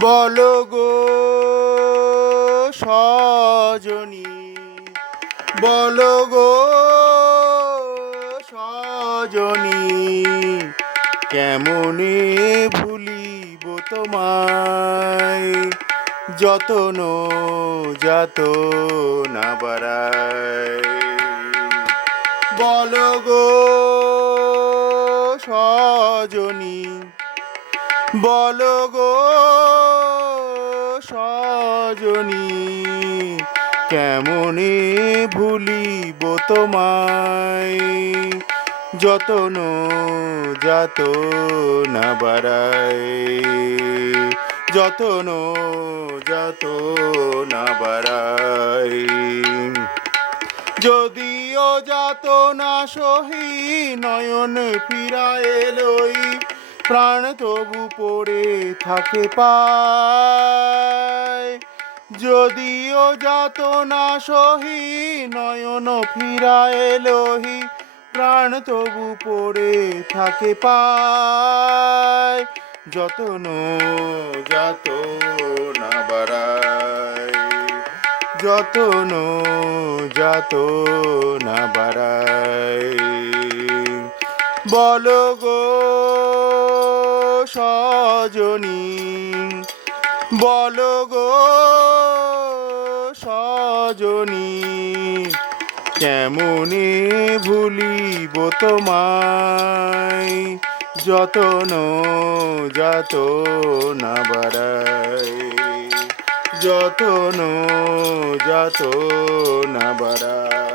বলো গো সজনী, বলো গো সজনী, কেমনে ভুলিব তোমায়? যতন যাত না বাড়ায়। বলো গো সজনী বলো গো, সজনী, কেমনে ভুলিব তোমায়? যতন যাত না বাড়ায়, যতন যাত না বাড়ায়। যদিও যাত না সহি নয়ন ফিরায় লই প্রাণ তবু পড়ে থাকে পায়। যদিও যাত না সহি, নয়ন ফিরায় লহি, প্রাণ তবু পড়ে থাকে পায়। যতন যাত না বাড়ায়। যতন যাত না বাড়ায়। বলো গো সজনী, বলো গো সজনী, কেমনে ভুলিব তোমায়? যতন যাত না বাড়ায়, যতন যাত না বাড়ায়।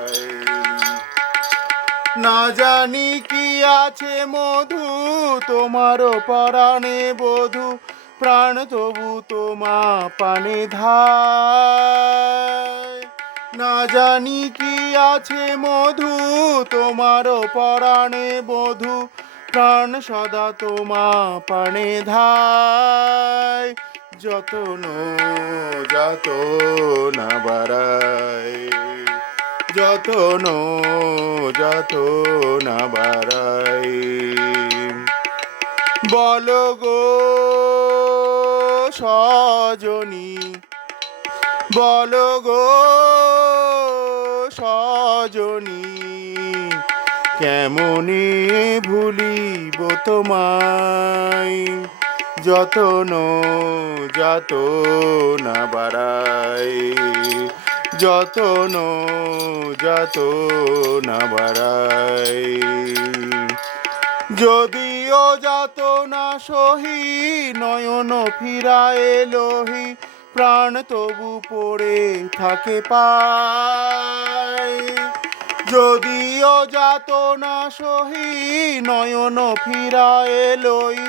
না জানি কি আছে মধু, তোমার পরাণে বধু, প্রাণ তবু তোমা পানে ধায়। না জানি কি আছে মধু, তোমার পরাণে বধু, প্রাণ সদা তোমা পানে ধায়। যতন যাত না বাড়ায়। যতন যাত না বাড়াই। বলো গো সজনী, বলো গো সজনী, কেমনে ভুলিব তোমায়? যতন যাত না যতন যাত না বাড়াই। যদিও যাত না সহি, নয়ন ফিরায় লোহি, প্রাণ তবু পড়ে থাকে পায়। যদিও যাত না সহি, নয়ন ফিরায় লই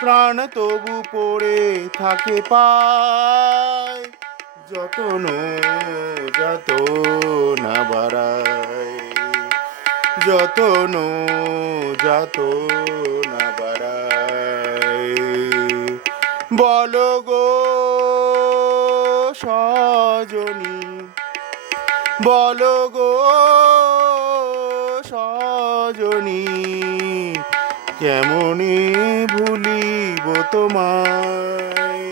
প্রাণ তবু পড়ে থাকে পায়। যতন যাত না বাড়ায় যতন যাত না বলো গো সজনী, বলো গো সজনী, কেমনে ভুলিব তোমায়?